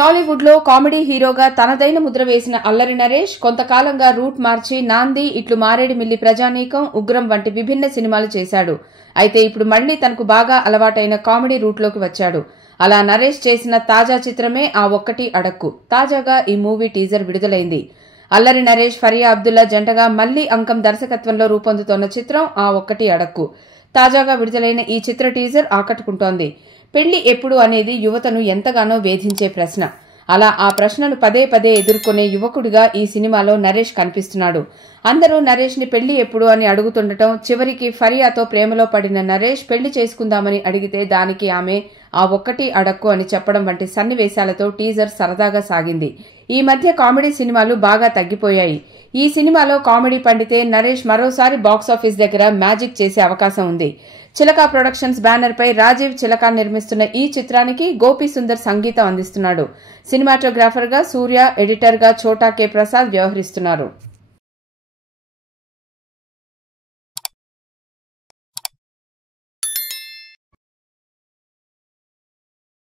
టాలీవుడ్ లో కామెడీ హీరోగా తనదైన ముద్ర వేసిన అల్లరి నరేష్ కొంతకాలంగా రూట్ మార్చి నాంది, ఇట్లు మారేడుమిల్లి ప్రజానీకం, ఉగ్రం వంటి విభిన్న సినిమాలు చేశాడు. అయితే ఇప్పుడు మళ్లీ తనకు బాగా అలవాటైన కామెడీ రూట్లోకి వచ్చాడు. అలా నరేష్ చేసిన తాజా చిత్రమే ఆ ఒక్కటి అడక్కు. తాజాగా ఈ మూవీ టీజర్ విడుదలైంది. అల్లరి నరేష్, ఫరియా అబ్దుల్లా జంటగా మల్లి అంకం దర్శకత్వంలో రూపొందుతోన్న చిత్రం ఆ ఒక్కటి అడక్కు. తాజాగా విడుదలైన ఈ చిత్ర టీజర్ ఆకట్టుకుంటోంది. పెళ్లి ఎప్పుడు అనేది యువతను ఎంతగానో వేధించే ప్రశ్న. అలా ఆ ప్రశ్నను పదే పదే ఎదుర్కొనే యువకుడిగా ఈ సినిమాలో నరేష్ కనిపిస్తున్నాడు. అందరూ నరేష్ ని పెళ్లి ఎప్పుడు అని అడుగుతుండటం, చివరికి ఫరియాతో ప్రేమలో పడిన నరేష్ పెళ్లి చేసుకుందామని అడిగితే దానికి ఆమె ఆ ఒక్కటి అడక్కు అని చెప్పడం వంటి సన్నివేశాలతో టీజర్ సరదాగా సాగింది. ఈ మధ్య కామెడీ సినిమాలు బాగా తగ్గిపోయాయి. ఈ సినిమాలో కామెడీ పండితే నరేష్ మరోసారి బాక్సాఫీస్ దగ్గర మ్యాజిక్ చేసే అవకాశం ఉంది. చిలక ప్రొడక్షన్స్ బ్యానర్ పై రాజీవ్ చిలక నిర్మిస్తున్న ఈ చిత్రానికి గోపి సుందర్ సంగీతం అందిస్తున్నాడు. సినిమాటోగ్రాఫర్ గా సూర్య, ఎడిటర్ గా చోటా కె ప్రసాద్ వ్యవహరిస్తున్నారు.